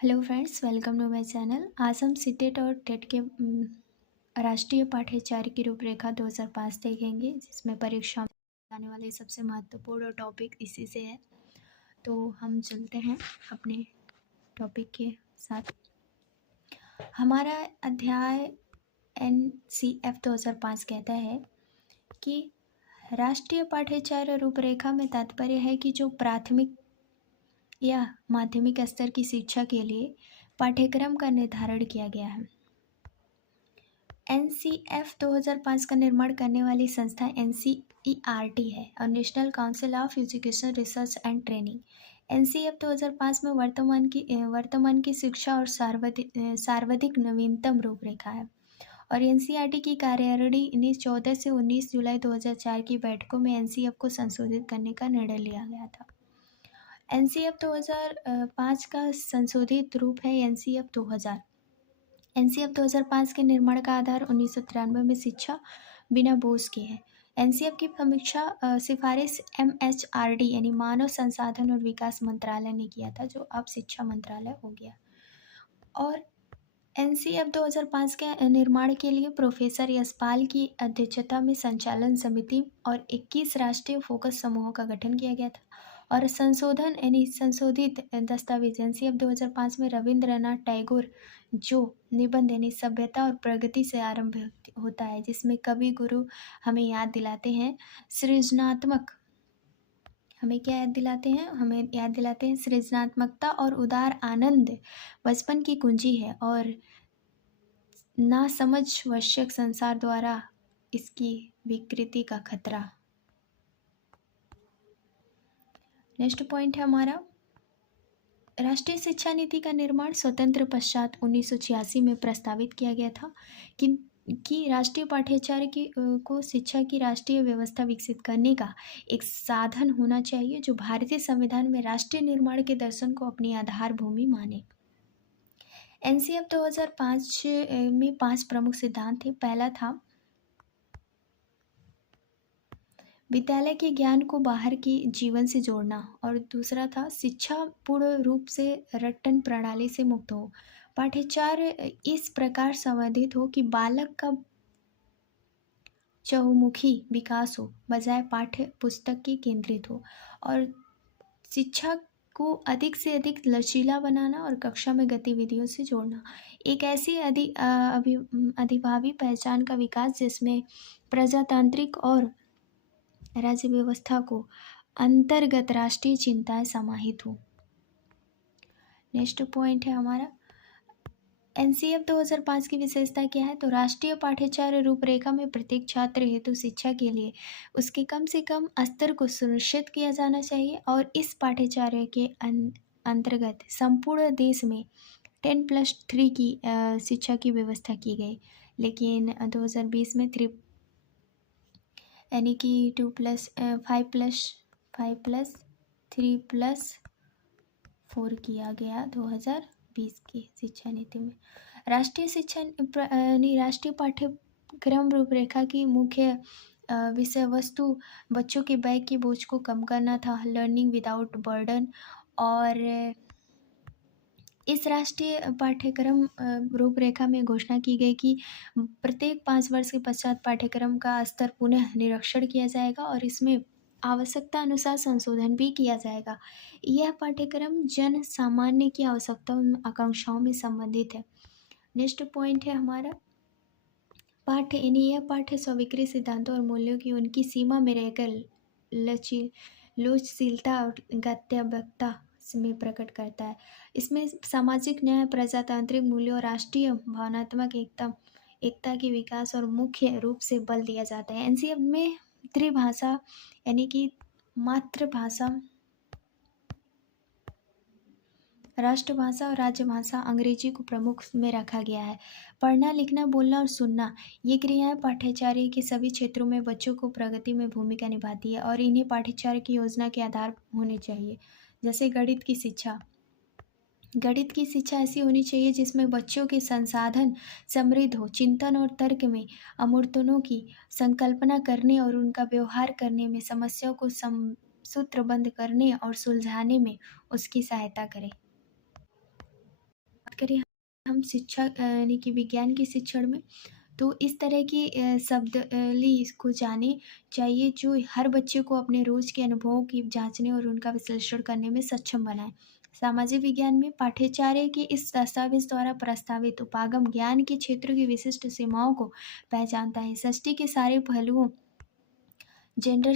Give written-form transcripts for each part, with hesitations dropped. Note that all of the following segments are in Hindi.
Hello friends, welcome to my channel. आज हम सीटेट और टेट के राष्ट्रीय पाठ्यचर्या की रूपरेखा 2005 देखेंगे, जिसमें परीक्षा में आने वाले सबसे महत्वपूर्ण टॉपिक इसी से है। तो हम चलते हैं अपने टॉपिक के साथ। हमारा अध्याय NCF 2005 कहता है कि राष्ट्रीय पाठ्यचर्या रूपरेखा में तात्पर्य है कि जो प्राथमिक या माध्यमिक स्तर की शिक्षा के लिए पाठ्यक्रम का निर्धारण किया गया है। NCF 2005 का निर्माण करने वाली संस्था NCERT है और national council of education research and training. NCF 2005 में वर्तमान की शिक्षा और सर्वाधिक नवीनतम रूपरेखा है और NCERT की कार्यकारिणी 14 से 19 जुलाई 2004 की बैठकों में NCF को संशोधित करने का निर्णय लिया गया था। NCF 2005 का संशोधित रूप है NCF 2000। NCF 2005 के निर्माण का आधार 1993 में शिक्षा बिना बोझ के है। NCF की समीक्षा सिफारिश MHRD यानी मानव संसाधन और विकास मंत्रालय ने किया था, जो अब शिक्षा मंत्रालय हो गया। और NCF 2005 के निर्माण के लिए प्रोफेसर यशपाल की अध्यक्षता में संचालन समिति और 21 राष्ट्रीय फोकस समूहों का गठन किया गया था। और संशोधित दस्तावेज NCF 2005 में रविंद्रनाथ टैगोर जो निबंध यानी सभ्यता और प्रगति से आरंभ होता है, जिसमें कवि गुरु हमें याद दिलाते हैं सृजनात्मक हमें याद दिलाते हैं सृजनात्मकता और उदार आनंद बचपन की कुंजी है और नासमझ वश्यक संसार द्वारा इसकी विकृति का खतरा। नेक्स्ट पॉइंट है हमारा, राष्ट्रीय शिक्षा नीति का निर्माण स्वतंत्र पश्चात 1986 में प्रस्तावित किया गया था कि राष्ट्रीय पाठ्यचर्या को शिक्षा की राष्ट्रीय व्यवस्था विकसित करने का एक साधन होना चाहिए, जो भारतीय संविधान में राष्ट्रीय निर्माण के दर्शन को अपनी आधार भूमि माने। NCF 2005 में 5 प्रमुख सिद्धांत थे। पहला था विद्यालय के ज्ञान को बाहर के जीवन से जोड़ना और दूसरा था शिक्षा पूर्ण रूप से रट्टन प्रणाली से मुक्त हो, पाठ्यचर्या इस प्रकार संवर्धित हो कि बालक का चहुमुखी विकास हो बजाय पाठ्य पुस्तक के केंद्रित हो, और शिक्षा को अधिक से अधिक लचीला बनाना और कक्षा में गतिविधियों से जोड़ना, एक ऐसी अधिभावी पहचान का विकास जिसमें प्रजातांत्रिक और राज्य व्यवस्था को अंतर्गत राष्ट्रीय चिंताएं समाहित हो। नेक्स्ट पॉइंट है हमारा, NCF 2005 की विशेषता क्या है? तो राष्ट्रीय पाठ्यचर्या रूपरेखा में प्रत्येक छात्र हेतु शिक्षा के लिए उसके कम से कम स्तर को सुनिश्चित किया जाना चाहिए और इस पाठ्यचर्या के अंतर्गत संपूर्ण देश में 10+3 की शिक्षा की व्यवस्था की गई, लेकिन 2020 में 3 यानी कि 5+3+4 किया गया 2020 की शिक्षा नीति में। राष्ट्रीय पाठ्यक्रम रूपरेखा की मुख्य विषय वस्तु बच्चों के बैग के बोझ को कम करना था, लर्निंग विदाउट बर्डन। और इस राष्ट्रीय पाठ्यक्रम रूपरेखा में घोषणा की गई कि प्रत्येक 5 वर्ष के पश्चात पाठ्यक्रम का स्तर पुनः निरीक्षण किया जाएगा और इसमें आवश्यकता अनुसार संशोधन भी किया जाएगा। यह पाठ्यक्रम जन सामान्य की आवश्यकताओं और आकांक्षाओं में संबंधित है। नेक्स्ट पॉइंट है हमारा, यह पाठ्य स्वीकृत सिद्धांतों और मूल्यों की उनकी सीमा में रहकर लचीलता और गत्यवक्ता में प्रकट करता है। इसमें सामाजिक न्याय, प्रजातांत्रिक मूल्यों और राष्ट्रीय भावनात्मक एकता के विकास और मुख्य रूप से बल दिया जाता है। NCF में त्रिभाषा यानी कि मातृभाषा, राष्ट्रभाषा और राज्यभाषा अंग्रेजी को प्रमुख में रखा गया है। पढ़ना, लिखना, बोलना और सुनना ये क्रियाएं पाठ्यचर्या के सभी क्षेत्रों में बच्चों को प्रगति में भूमिका निभाती है और इन्हें पाठ्यचर्या की योजना के आधार होने चाहिए। जैसे गणित की शिक्षा ऐसी होनी चाहिए जिसमें बच्चों के संसाधन समृद्ध हो, चिंतन और तर्क में अमूर्तों की संकल्पना करने और उनका व्यवहार करने में, समस्याओं को सूत्रबद्ध करने और सुलझाने में उसकी सहायता करे। करें हम शिक्षा यानी कि विज्ञान के शिक्षण में, तो इस तरह की शब्दावली इसको जाने चाहिए जो हर बच्चे को अपने रोज़ के अनुभवों की जाँचने और उनका विश्लेषण करने में सक्षम बनाए। सामाजिक विज्ञान में पाठ्यचर्या के इस दस्तावेज़ द्वारा प्रस्तावित उपागम ज्ञान के क्षेत्र की विशिष्ट सीमाओं को पहचानता है। सृष्टि के सारे पहलुओं, जेंडर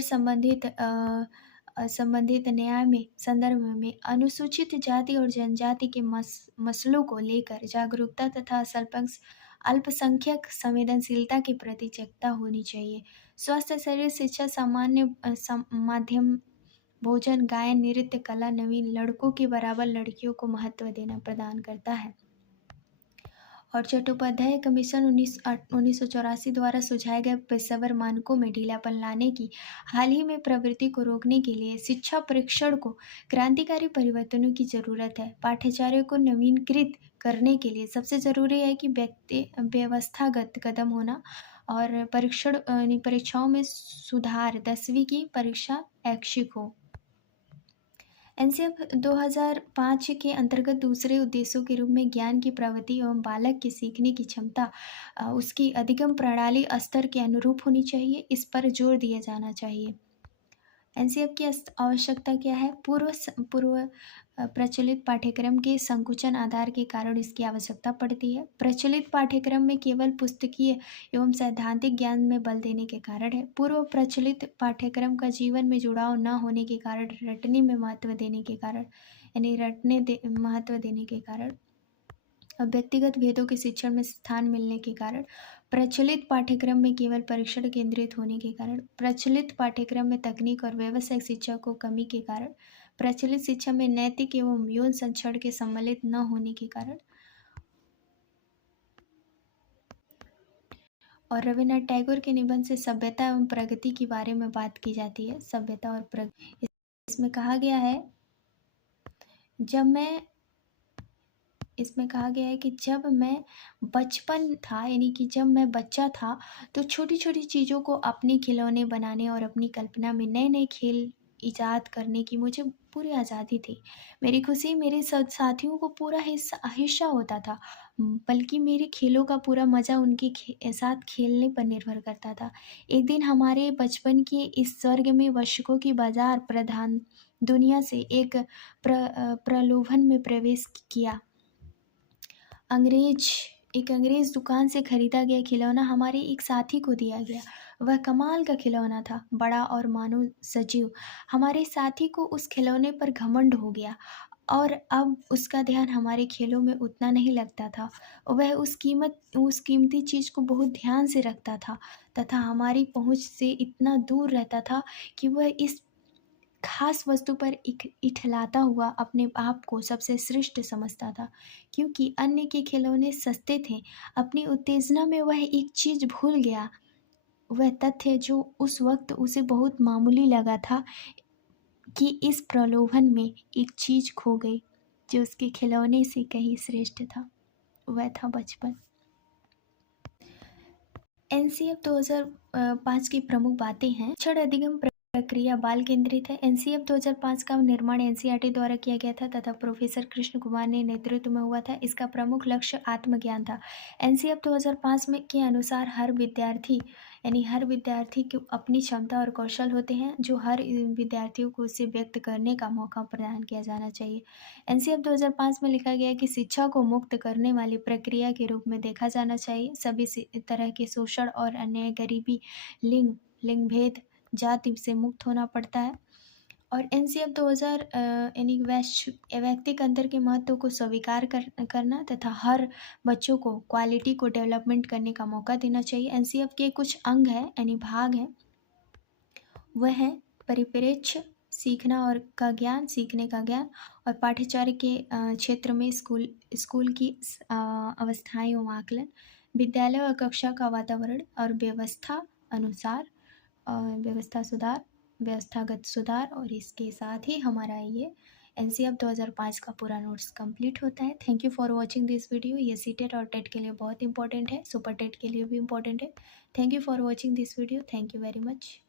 संबंधित न्याय में संदर्भ में अनुसूचित जाति और जनजाति के मसलों को लेकर जागरूकता तथा अल्पसंख्यक संवेदनशीलता के प्रति चेतना होनी चाहिए। स्वस्थ शरीर शिक्षा सामान्य माध्यम भोजन गायन नृत्य कला नवीन लड़कों के बराबर लड़कियों को महत्व देना प्रदान करता है। और चट्टोपाध्याय कमीशन 1984 द्वारा सुझाए गए पेशेवर मानकों में ढीलापन लाने की हाल ही में प्रवृत्ति को रोकने के लिए शिक्षा परीक्षण को क्रांतिकारी परिवर्तनों की जरूरत है। पाठ्यचर्या को नवीनीकृत करने के लिए सबसे जरूरी है कि व्यवस्थागत कदम होना और परीक्षाओं में सुधार। 10वीं की परीक्षा ऐच्छिक हो। एनसीएफ 2005 के अंतर्गत दूसरे उद्देश्यों के रूप में ज्ञान की प्रवृत्ति एवं बालक की सीखने की क्षमता उसकी अधिगम प्रणाली स्तर के अनुरूप होनी चाहिए, इस पर जोर दिया जाना चाहिए। एनसीएफ की आवश्यकता क्या है? पूर्व प्रचलित पाठ्यक्रम के संकुचन आधार के कारण इसकी आवश्यकता पड़ती है। प्रचलित पाठ्यक्रम में केवल पुस्तकीय एवं सैद्धांतिक ज्ञान में बल देने के कारण है। पूर्व प्रचलित पाठ्यक्रम का जीवन में जुड़ाव न होने के कारण, रटने में महत्व देने के कारण, महत्व देने के कारण, व्यक्तिगत भेदों के शिक्षण में स्थान मिलने के कारण, प्रचलित पाठ्यक्रम में केवल परीक्षण केंद्रित होने के कारण, प्रचलित पाठ्यक्रम में तकनीक और व्यावसायिक शिक्षा को कमी के कारण, प्रचलित शिक्षा में नैतिक एवं यौन संरक्षण के सम्मिलित न होने के कारण। और रविन्द्रनाथ टैगोर के निबंध से सभ्यता एवं प्रगति के बारे में बात की जाती है। सभ्यता और प्रगति, इसमें कहा गया है कि जब मैं बचपन था, यानी कि जब मैं बच्चा था, तो छोटी छोटी चीज़ों को अपने खिलौने बनाने और अपनी कल्पना में नए नए खेल ईजाद करने की मुझे पूरी आज़ादी थी। मेरी खुशी मेरे साथियों को पूरा हिस्सा होता था, बल्कि मेरे खेलों का पूरा मज़ा उनके साथ खेलने पर निर्भर करता था। एक दिन हमारे बचपन के इस स्वर्ग में वशकों की बाजार प्रधान दुनिया से एक प्रलोभन में प्रवेश किया। एक अंग्रेज दुकान से खरीदा गया खिलौना हमारे एक साथी को दिया गया। वह कमाल का खिलौना था, बड़ा और मानो सजीव। हमारे साथी को उस खिलौने पर घमंड हो गया और अब उसका ध्यान हमारे खेलों में उतना नहीं लगता था। वह उस कीमती चीज़ को बहुत ध्यान से रखता था तथा हमारी पहुंच से इतना दूर रहता था कि वह इस खास वस्तु पर इठलाता हुआ अपने आप को सबसे श्रेष्ठ समझता था, क्योंकि अन्य के खिलौने सस्ते थे। अपनी उत्तेजना में वह एक चीज़ भूल गया, वह तथ्य जो उस वक्त उसे बहुत मामूली लगा था, कि इस प्रलोभन में एक चीज़ खो गई जो उसके खिलौने से कहीं श्रेष्ठ था। वह था बचपन। एनसीएफ 2005 की प्रमुख बातें हैं। शिक्षण अधिगम प्रक्रिया बाल केंद्रित है। एनसीएफ 2005 का निर्माण एनसीईआरटी द्वारा किया गया था तथा प्रोफेसर कृष्ण कुमार ने नेतृत्व में हुआ था। इसका प्रमुख लक्ष्य आत्मज्ञान था। एनसीएफ 2005 में के अनुसार हर विद्यार्थी की अपनी क्षमता और कौशल होते हैं, जो हर विद्यार्थियों को उसे व्यक्त करने का मौका प्रदान किया जाना चाहिए। एनसीएफ 2005 में लिखा गया कि शिक्षा को मुक्त करने वाली प्रक्रिया के रूप में देखा जाना चाहिए। सभी तरह के शोषण और अन्याय, गरीबी, लिंग भेद, जाति से मुक्त होना पड़ता है। और एनसीएफ 2000 यानी व्यक्तिगत अंतर के महत्व को स्वीकार करना तथा हर बच्चों को क्वालिटी को डेवलपमेंट करने का मौका देना चाहिए। एनसीएफ के कुछ अंग हैं यानी भाग हैं, वह है परिप्रेक्ष्य, सीखने का ज्ञान और पाठ्यचर्या के क्षेत्र में स्कूल की अवस्थाएं एवं आकलन, विद्यालय और कक्षा का वातावरण और व्यवस्थागत सुधार। और इसके साथ ही हमारा ये एनसीएफ 2005 का पूरा नोट्स कंप्लीट होता है। Thank you for watching this video. ये सीटेट और टेट के लिए बहुत इंपॉर्टेंट है, सुपर टेट के लिए भी इंपॉर्टेंट है। Thank you for watching this video. Thank you very much.